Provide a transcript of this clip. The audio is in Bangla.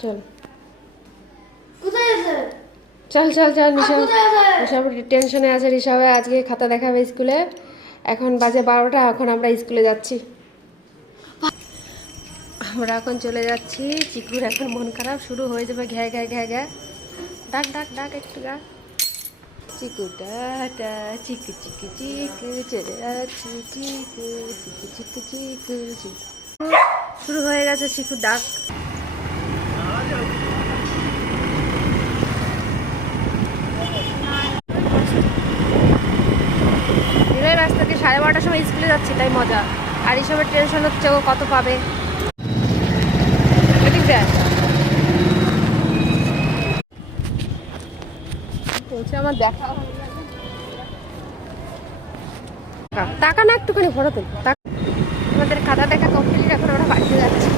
চল চল চল চল ঋষভ টেনশনে আছে। ঋষভে আজকে খাতা দেখাবে স্কুলে। এখন বাজে 12টা, এখন আমরা স্কুলে যাচ্ছি। আমরা এখন চলে যাচ্ছি। চিকুর এখন মন খারাপ শুরু হয়ে যাবে, ঘ্যা ঘ্যা ঘ্যা ঘ্যা। ডাক ডাক ডাক একটু ডাক। চিকু টাটা, চিকু চিকু চিকু চলে যাচ্ছি, চিকু চিকু চিকু চিকু চিকু। শুরু হয়ে গেছে চিকু ডাক। রাস্তা দিয়ে 12:30টার সময় স্কুলে যাচ্ছি, তাই মজা। আর এসবের টেনশন হচ্ছে ও কত পাবে। বলছে আমার দেখা টাকা না একটুখানি ফটো তুল। আমাদের খাতা দেখা কমপ্লিট, এখন আমরা বাড়িতে যাচ্ছি।